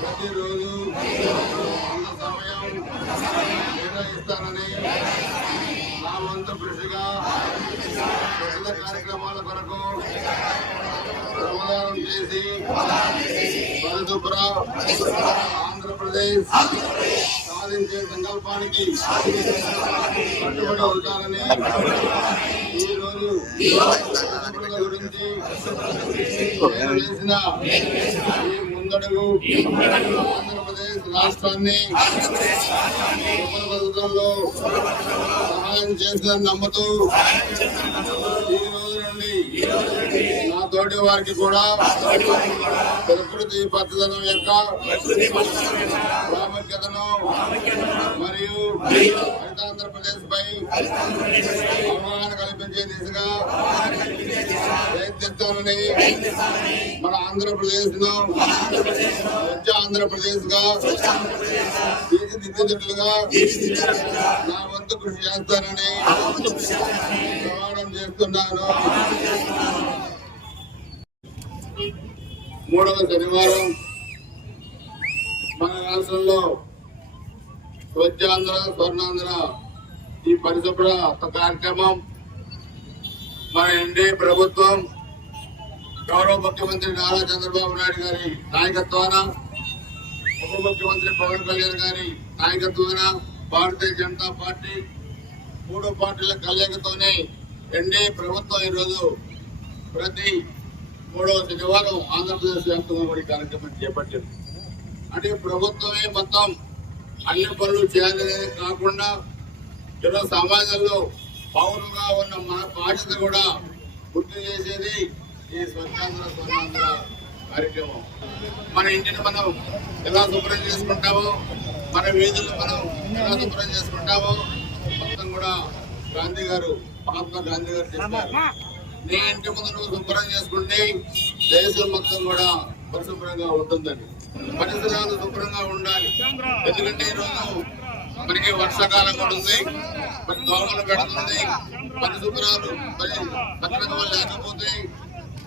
ప్రతిరోజు కొంత సమయం కేటాయిస్తానని నా వంతు కృషిగా ప్రజల కార్యక్రమాల కొరకు శ్రమదానం చేసి పరిశుభ్ర ఆంధ్రప్రదేశ్ సాధించే సంకల్పానికి కట్టుబడి ఉంటానని ఈరోజు గురించి నేను ఈ ఆంధ్రప్రదేశ్ రాష్ట్రాన్ని పథకంలో సహాయం చేస్తుందని నమ్ముతూ ఈ రోజు నుండి నా తోటి వారికి కూడా ప్రకృతి పచ్చదనం యొక్క ప్రాముఖ్యతను మరియు ఆంధ్రప్రదేశ్ పై అవగాహన కల్పించే దిశగా ప్రయత్నిస్తానని మన ఆంధ్రప్రదేశ్ను స్వచ్ఛ ఆంధ్రప్రదేశ్గా తీర్చిదిద్దుతులుగా నా వంతు కృషి చేస్తానని ప్రమాణం చేస్తున్నాను. మూడవ శనివారం మన రాష్ట్రంలో స్వచ్ఛాంధ్ర స్వర్ణాంధ్ర ఈ పరిశుభ్ర కార్యక్రమం మన ఎన్డీఏ ప్రభుత్వం గౌరవ ముఖ్యమంత్రి నారా చంద్రబాబు నాయుడు గారి నాయకత్వాన ఉప ముఖ్యమంత్రి పవన్ కళ్యాణ్ గారి నాయకత్వాన భారతీయ జనతా పార్టీ మూడు పార్టీల కలయికతోనే ఎన్డీఏ ప్రభుత్వం ఈరోజు ప్రతి మూడవ శనివారం ఆంధ్రప్రదేశ్ వ్యాప్తంగా కూడా కార్యక్రమం చేపట్టింది. అంటే ప్రభుత్వమే మొత్తం అన్ని పనులు చేయాలనేది కాకుండా ఈరోజు సమాజంలో పౌరులుగా ఉన్న మన బాధ్యత కూడా గుర్తు చేసేది ఈ స్వచ్ఛాంధ్ర స్వర్ణాంధ్ర కార్యక్రమం. మన ఇంటిని మనం ఎలా శుభ్రం చేసుకుంటామో మన వీధులు మనం ఎలా శుభ్రం చేసుకుంటామో మొత్తం కూడా గాంధీ గారు మహాత్మా గాంధీ గారు చెప్పారు. నీ ఇంటి ముందు నువ్వు శుభ్రం చేసుకుంటే దేశం మొత్తం కూడా పరిశుభ్రంగా ఉంటుందని. పరిసరాలు శుభ్రంగా ఉండాలి. ఎందుకంటే ఈరోజు మనకి వర్షాకాలం కూడా ఉంది మరి దోమలు పెడుతుంది పరిశుభ్రాలు మరి భద్రంగా లేకపోతే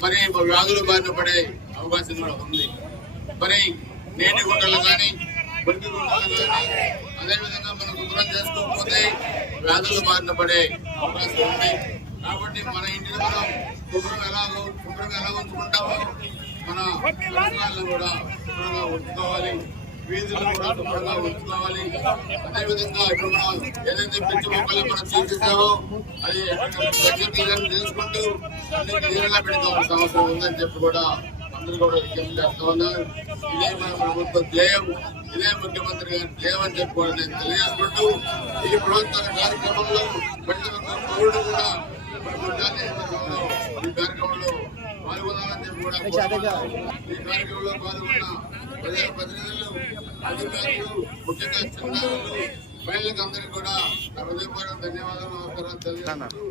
మరి వ్యాధులు బారిన పడే అవకాశం కూడా ఉంది. మరి నేటి గుంటలు కానీ మురికి గుంటలు కానీ అదేవిధంగా మనం శుభ్రం చేసుకోకపోతే వ్యాధులు బారిన పడే అవకాశం ఉంది. కాబట్టి మన ఇంటిని మనం శుభ్రం ఎలా శుభ్రంగా ఎలా ఉంచుకుంటామో మన కూడా శుభ్రంగా ఉంచుకోవాలి. వీధులను కూడా ఉంచుకోవాలి అదేవిధంగా ఇప్పుడు మనం ఏదైతే పిచ్చి మొక్కలు మనం తీసేసామో అది ఎక్కడ చేసుకుంటూ అన్ని క్లియర్గా పెట్టుకోవాల్సిన అవసరం ఉందని చెప్పి కూడా అందరూ కూడా విజ్ఞప్తి చేస్తా ఉన్నారు ఇదే మన ప్రభుత్వ ధ్యేయం ఇదే ముఖ్యమంత్రి గారి ధ్యేయం అని చెప్పి కూడా నేను తెలియజేసుకుంటూ ఈ ప్రభుత్వ కార్యక్రమంలో ప్రతి పౌరుడు కూడా ఈ కార్యక్రమంలో పాల్గొనాలని చెప్పి కూడా ఈ కార్యక్రమంలో పాల్గొన్న ప్రజా ప్రతినిధులు అధికారులు ముఖ్యంగా చిన్నారులు మహిళలకు అందరికీ కూడా హృదయపూర్వక ధన్యవాదాలు నమస్కారాలు తెలియజేస్తూ